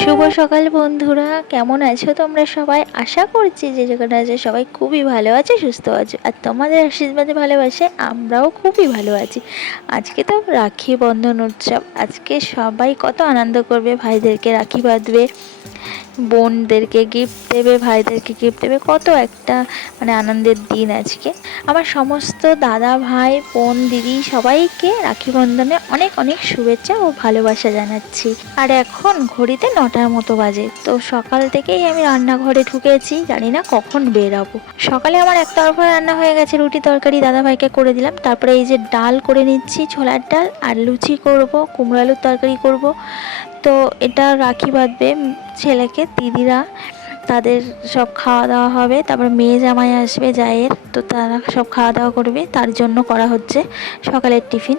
শুভ সকাল বন্ধুরা, কেমন আছো তোমরা সবাই? আশা করছি যে যেখানে আছে সবাই খুবই ভালো আছে, সুস্থ আছো। আর তোমাদের আশীর্বাদে ভালোবাসে আমরাও খুবই ভালো আছি। আজকে তো রাখি বন্ধন উৎসব। আজকে সবাই কত আনন্দ করবে, ভাইদেরকে রাখি বাঁধবে। বোনদেরকে গিফট দেবে, ভাইদেরকে গিফট দেবে, কত একটা মানে আনন্দের দিন আজকে। আমার সমস্ত দাদা, ভাই, বোন, দিদি সবাইকে রাখি বন্ধনে অনেক অনেক শুভেচ্ছা ও ভালোবাসা জানাচ্ছি। আর এখন ঘড়িতে নটার মতো বাজে, তো সকাল থেকেই আমি রান্নাঘরে ঢুকেছি, জানি না কখন বেরাবো। সকালে আমার এক তরফা রান্না হয়ে গেছে, রুটি তরকারি দাদা ভাইকে করে দিলাম, তারপরে এই যে ডাল করে নিচ্ছি, ছোলার ডাল আর লুচি করব, কুমড়ো আলুর তরকারি করব। তো এটা রাখি বাঁধবে ছেলেকে, দিদিরা। তাদের সব খাওয়া দাওয়া হবে। তারপর মেয়ে জামাই আসবে, জায়ের। তো তারা সব খাওয়া দাওয়া করবে। তার জন্য করা হচ্ছে সকালের টিফিন।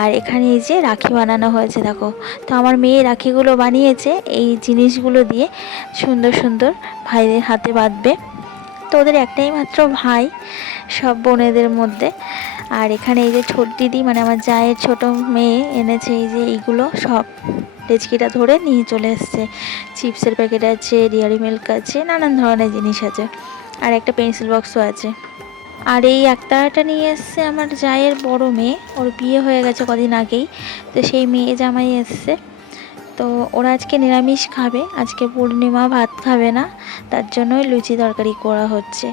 আর এখানে এই যে রাখি বানানো হয়েছে, দেখো। তো আমার মেয়ে রাখিগুলো বানিয়েছে। এই জিনিসগুলো দিয়ে সুন্দর সুন্দর ভাইদের হাতে বাঁধবে। তো ওদের একটাই মাত্র ভাই, সব বোনেদের মধ্যে। আর এখানে এই যে ছোট দিদি মানে আমার জায়ের ছোট মেয়ে এনেছে এই যে এইগুলো সব। লেচকিটা ধরে নিয়ে চলে এসছে। চিপসের প্যাকেট আছে, ডিয়ারি মিল্ক আছে, নানান ধরনের জিনিস আছে। আর একটা পেন্সিল বক্সও আছে। আর এই একতারাটা নিয়ে এসছে আমার জায়ের বড় মেয়ে। ওর বিয়ে হয়ে গেছে কদিন আগেই। তো সেই মেয়ে জামাই এসছে। তো ওরা আজকে নিরামিষ খাবে। আজকে পূর্ণিমা ভাত খাবে না। তার জন্যই লুচি তরকারি করা হচ্ছে।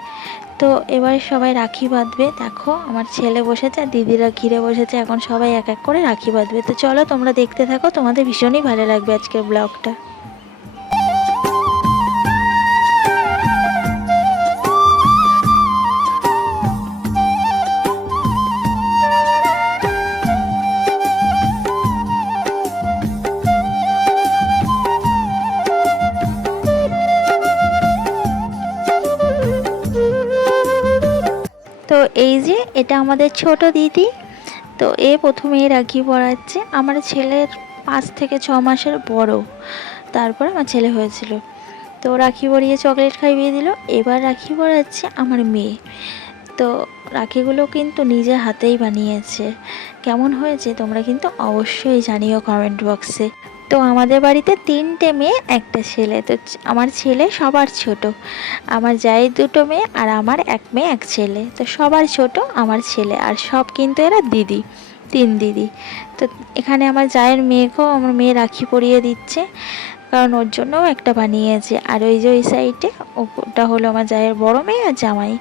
তো এবার সবাই রাখি বাঁধবে। দেখো, আমার ছেলে বসেছে আর দিদিরা ঘিরে বসেছে। এখন সবাই এক এক করে রাখি বাঁধবে। তো চলো তোমরা দেখতে থাকো, তোমাদের ভীষণই ভালো লাগবে আজকের ব্লগটা। এটা আমাদের ছোট দিদি। তো এ প্রথমে রাখি পড়াচ্ছে। আমার ছেলের পাঁচ থেকে ছ মাসের বড়। তারপর আমার ছেলে হয়েছিল। তো রাখি পরিয়ে চকলেট খাইয়ে দিল। এবার রাখি পরাচ্ছে আমার মেয়ে। তো রাখিগুলো কিন্তু নিজে হাতেই বানিয়েছে। কেমন হয়েছে তোমরা কিন্তু অবশ্যই জানিও কমেন্ট বক্সে তো আমাদের বাড়িতে তিনটে মেয়ে, একটা ছেলে। তো আমার ছেলে সবার ছোট। আমার জায়ের দুটো মেয়ে আর আমার এক মেয়ে, এক ছেলে। তো সবার ছোট, আমার ছেলে। আর সব কিন্তু এরা দিদি, তিন দিদি। তো এখানে আমার জায়ের মেয়েকেও আমার মেয়ে রাখি পরিয়ে দিচ্ছে। কারণ ওর জন্যও একটা বানিয়েছে। আর ওই যে ওই সাইডে ওটা হলো আমার জায়ের বড় মেয়ে আর জামাই।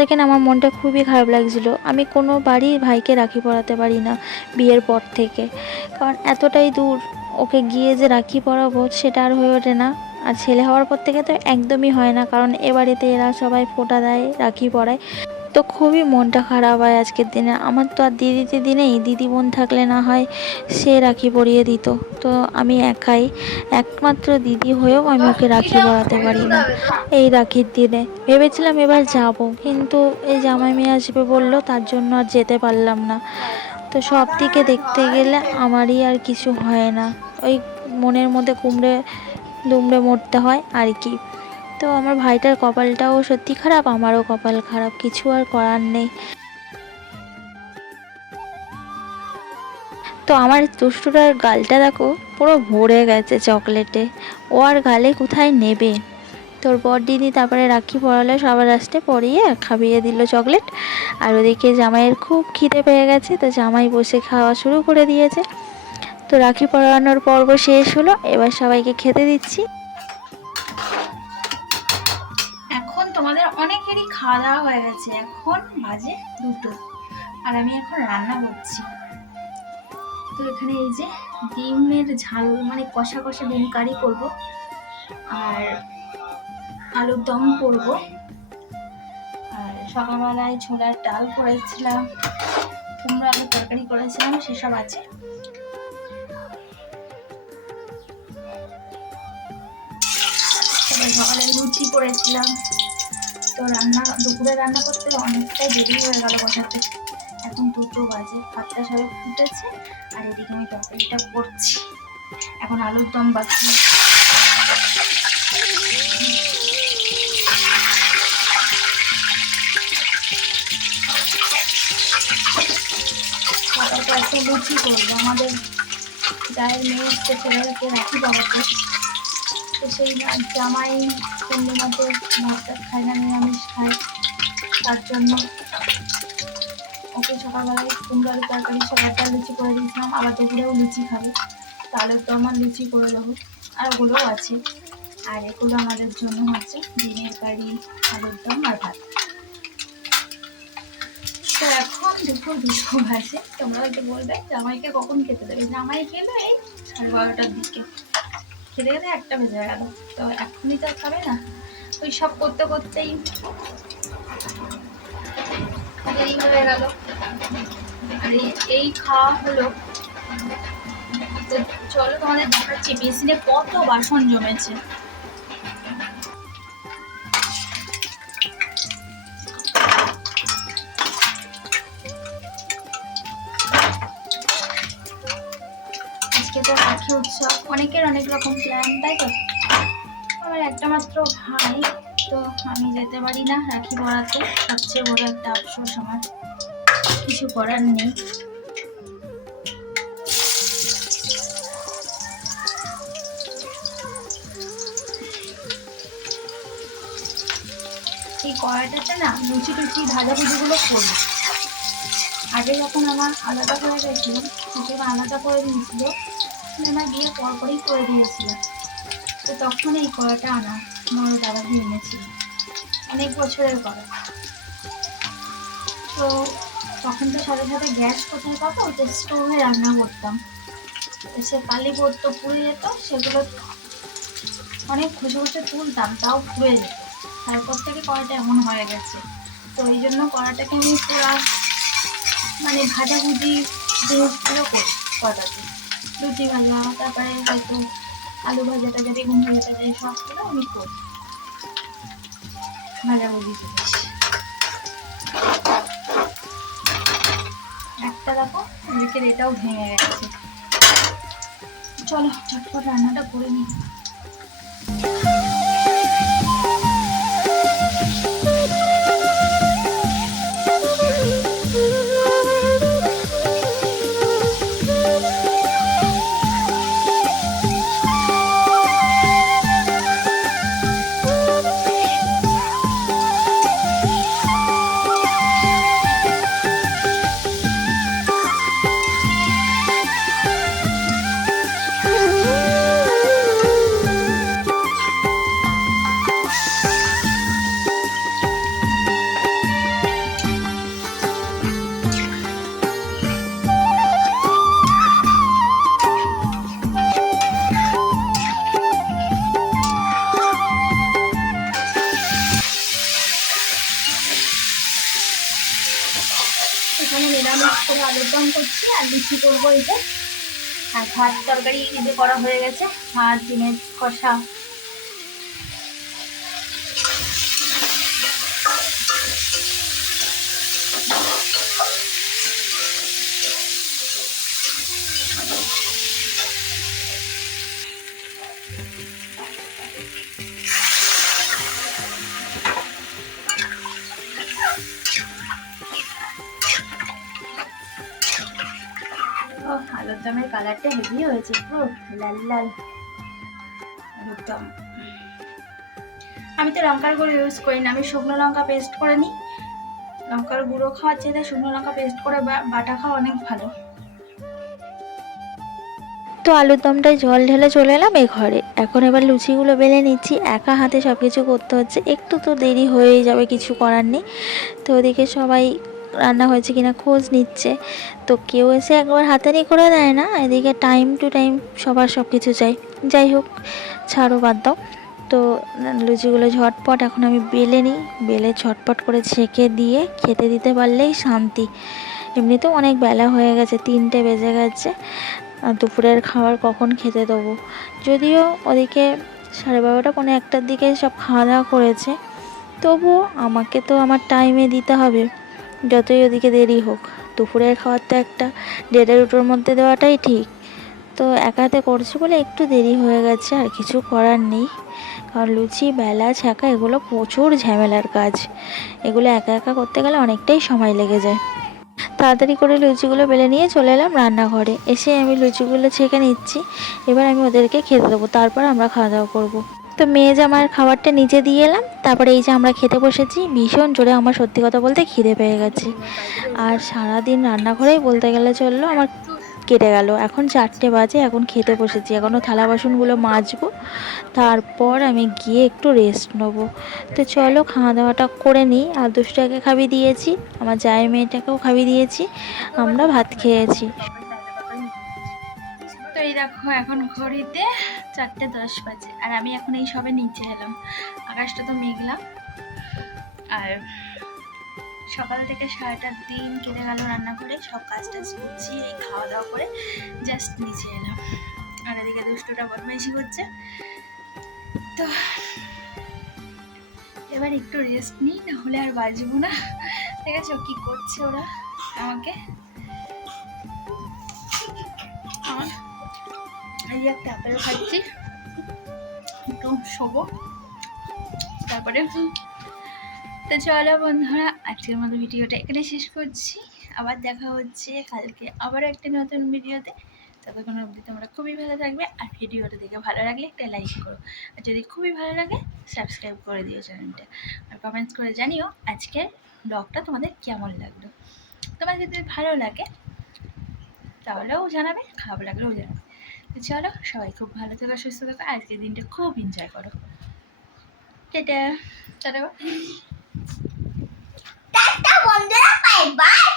দেখে না আমার মনটা খুবই খারাপ লাগছিল। আমি কোনো বাড়ি ভাইকে রাখি পরাতে পারি না বিয়ের পর থেকে। কারণ এতটাই দূর ওকে গিয়ে যে রাখি পরাবো সেটা আর হয়ে ওঠে না। আর ছেলে হওয়ার পর থেকে তো একদমই হয় না। কারণ এ বাড়িতে এরা সবাই ফোটা দেয়, রাখি পরায় তো খুবই মনটা খারাপ হয় আজকের দিনে। আমার তো আর দিদি দিদি নেই দিদি বোন থাকলে না হয় সে রাখি পরিয়ে দিত। তো আমি একাই, একমাত্র দিদি হয়েও আমি ওকে রাখি পরাতে পারি না এই রাখির দিনে। ভেবেছিলাম এবার যাব, কিন্তু এই জামাই মেয়ে আসবে বলল, তার জন্য আর যেতে পারলাম না। তো সব দিকে দেখতে গেলে আমারই আর কিছু হয় না। ওই মনের মধ্যে কুমড়ে, দুমড়ে মরতে হয় আর কি। তো আমার ভাইটার কপালটাও সত্যি খারাপ, আমারও কপাল খারাপ, কিছু আর করার নেই। তো আমার দুষ্টুটার গালটা দেখো, পুরো ভরে গেছে চকলেটে। ও আর গালে কোথায় নেবে? তোর বর দিদি তারপরে রাখি পরালো সবার লাস্টে পরিয়ে খাইয়ে দিল চকলেট। আর ওদিকে জামাইয়ের খুব খিদে পেয়ে গেছে, তো জামাই বসে খাওয়া শুরু করে দিয়েছে। তো রাখি পরানোর পর্ব শেষ হলো, এবার সবাইকে খেতে দিচ্ছি। তোমাদের খাওয়া দাওয়া হয়ে গেছে। এখন বাজে দুটো। আর আমি এখন রান্না করছি। তো এখানে এই যে ডিমের ঝাল মানে কষা কষা ডিম কারি করব। আর আলুর দম করব। আর সকালবেলায় ছোলার ডাল করেছিলাম। কুমড়ো আলুর তরকারি করেছিলাম, সেসব আছে। সকালে লুচি করেছিলাম। তো রান্না, দুপুরে রান্না করতে অনেকটাই দেরি হয়ে গেল বসাতে এখন দুটো বাজে ভাতটা সবাই ফুটেছে, আর এদিকে আমি তরকারিটা করছি। এখন আলুর দম বাকি। একটা লুচি করব। আমাদের গায়ের মেয়ে ছেলেকে রাখি বাবাকে তো সেই জামাই পূর্ণিমাতে ভাতটা খায় না, নিরামিষ খায়। তার জন্য ওকে সকালবেলায় কুমড়ো আলু তরকারি সকালটা লুচি করে দিয়েছিলাম, আবার দুপুরেও লুচি খাবে। তাহলে তো আমার লুচি করে দেবো। আর ওগুলোও আছে। আর এগুলো আমাদের জন্য হচ্ছে ডিমের কারি, আলুর দম আর ভাত। তো এখন দুপুর দুটো বাজে। তোমরা হয়তো বলবে, জামাইকে কখন খেতে দেবে? জামাই খেলে এই সাড়ে বারোটার দিকে। খেতে খেতে একটা বেজে গেল। তো এখনই তো খাবে না। ওই সব করতে করতেই দেরি হয়ে গেল। আর এই- এই খাওয়া হলো। তো চলো তোমাদের দেখাচ্ছি। মেশিনে কত বাসন জমেছে। অনেক রকম প্ল্যান তাই তো? আমার একটা মাত্র ভাই, তো আমি যেতে পারি না, রাখি পড়াতে। সবচেয়ে বড় একটা আফসোস আমার। কিছু করার নেই। এই কড়াইটাতে না লুচি টুচি ভাজা ভুজিগুলো করব। আগে যখন আমার আলাদা করে গেছিল, তখন আলাদা করে দিয়েছিল আমার বিয়ে পরপরই করে দিয়েছিল। তো তখন এই কড়াটা আনা মনে দাদা এনেছিল। অনেক বছরের কড়া তো তখন তো সাথে সাথে গ্যাস কোথায় পাবো তো স্টোভে রান্না করতাম। সে কালি পড়তো পুড়ে যেত, সেগুলো অনেক খুশি খুশি তুলতাম, তাও পুড়ে যেত। তারপর থেকে কড়াটা এমন হয়ে গেছে। তো এই জন্য কড়াটাকে আমি পুরো মানে ভাজাভুজি জিনিসগুলো করি কড়াতে লুচি ভাজা, তারপরে হয়তো আলু ভাজাটা যদি বেগুন ভাজা টাজা সবগুলো আমি করি ভাজাভুজি জিনিস একটা দেখো দেখে এটাও ভেঙে গেছে। চলো চটপট রান্নাটা করে নিই। লুচি করব এই যে। আর ভাত তরকারি এই যে করা হয়ে গেছে। ভাত ডিমের কষা কালারটা হেভি হয়েছে লাল লাল। আলুর দম আমি তো লঙ্কার গুঁড়ো ইউজ করি না। আমি শুকনো লঙ্কা পেস্ট করে নিই। লঙ্কার গুঁড়ো খাওয়ার চেয়ে শুকনো লঙ্কা পেস্ট করে বাটা খাওয়া অনেক ভালো। তো আলুর দমটায় জল ঢেলে চলে এলাম এ ঘরে। এখন এবার লুচিগুলো বেলে নিচ্ছি। একা হাতে সব কিছু করতে হচ্ছে। একটু তো দেরি হয়েই যাবে, কিছু করার নেই। তো ওদিকে সবাই রান্না হয়েছে কিনা খোঁজ নিচ্ছে। তো কেউ এসে একবার হাতারি করে দেয় না, এদিকে টাইম টু টাইম সবার সব কিছু চাই। যাই হোক, ছাড়ো বাদ দাও। তো লুচিগুলো ঝটপট এখন আমি বেলে নিই, বেলে ঝটপট করে ছেঁকে দিয়ে খেতে দিতে পারলেই শান্তি। এমনিতেও অনেক বেলা হয়ে গেছে, তিনটে বেজে গেছে। দুপুরের খাবার কখন খেতে দেবো? যদিও ওদিকে সাড়ে বারোটা পনেরো একটার দিকে সব খাওয়া দাওয়া করেছে। তবুও আমাকে তো আমার টাইমে দিতে হবে। যতই ওদিকে দেরি হোক। দুপুরের খাবার তো একটা, দেড়টা দুটোর মধ্যে দেওয়াটাই ঠিক। তো একা হাতে করছি বলে একটু দেরি হয়ে গেছে, আর কিছু করার নেই। কারণ লুচি, বেলা ছাঁকা এগুলো প্রচুর ঝামেলার কাজ। এগুলো একা একা করতে গেলে অনেকটাই সময় লেগে যায়। তাড়াতাড়ি করে লুচিগুলো বেলে নিয়ে চলে এলাম রান্নাঘরে। এসে আমি লুচিগুলো ছেঁকে নিচ্ছি। এবার আমি ওদেরকে খেতে দেবো। তারপর আমরা খাওয়া দাওয়া করব। তো মেয়ে যে আমার খাবারটা নিজে দিয়ে এলাম, তারপরে এই যে আমরা খেতে বসেছি, ভীষণ জোরে আমার সত্যি কথা বলতে খিদে পেয়ে গেছে। আর সারাদিন রান্নাঘরেই বলতে গেলে চলল, আমার কেটে গেল। এখন চারটে বাজে, এখন খেতে বসেছি। এখনও থালা বাসনগুলো মাজবো, তারপর আমি গিয়ে একটু রেস্ট নেব। তো চলো খাওয়া দাওয়াটা করে নিই। আর দুষ্টাকে খাবি দিয়েছি, আমার জায়ের মেয়েটাকেও খাবি দিয়েছি, আমরা ভাত খেয়েছি। দেখো এখন ঘড়িতে চারটে দশ বাজে। আর আমি এখন এই সবে নিচে এলাম। আকাশটা তো মেঘলা। আর সকাল থেকে সারাটার দিন কেটে গেল রান্না করে। সব কাজ টাজ গুছিয়ে খাওয়া দাওয়া করে জাস্ট নিচে এলাম। আর এদিকে দুষ্টুটা বদমাইশি করছে। তো এবার একটু রেস্ট নিই না হলে আর বাজবো না। ঠিক আছে কি করছে ওরা আমাকে? এই একটা আপেল খাচ্ছি একটু শোবো। তারপরে তো চলো বন্ধুরা আজকের মতো ভিডিওটা এখানে শেষ করছি। আবার দেখা হচ্ছে কালকে আবারও একটা নতুন ভিডিওতে। ততক্ষণ অবধি তোমরা খুবই ভালো থাকবে আর ভিডিওটা দেখে ভালো লাগলে একটা লাইক করো। আর যদি খুবই ভালো লাগে সাবস্ক্রাইব করে দিও চ্যানেলটা। আর কমেন্টস করে জানিও আজকের ব্লগটা তোমাদের কেমন লাগল। তোমার যদি ভালো লাগে তাহলেও জানাবে খারাপ লাগলেও জানাবে। চলো, সবাই খুব ভালো থাকো, সুস্থ থাকো, আজকের দিনটা খুব এনজয় করো। টাটা। চলো বন্ধুরা বাই বাই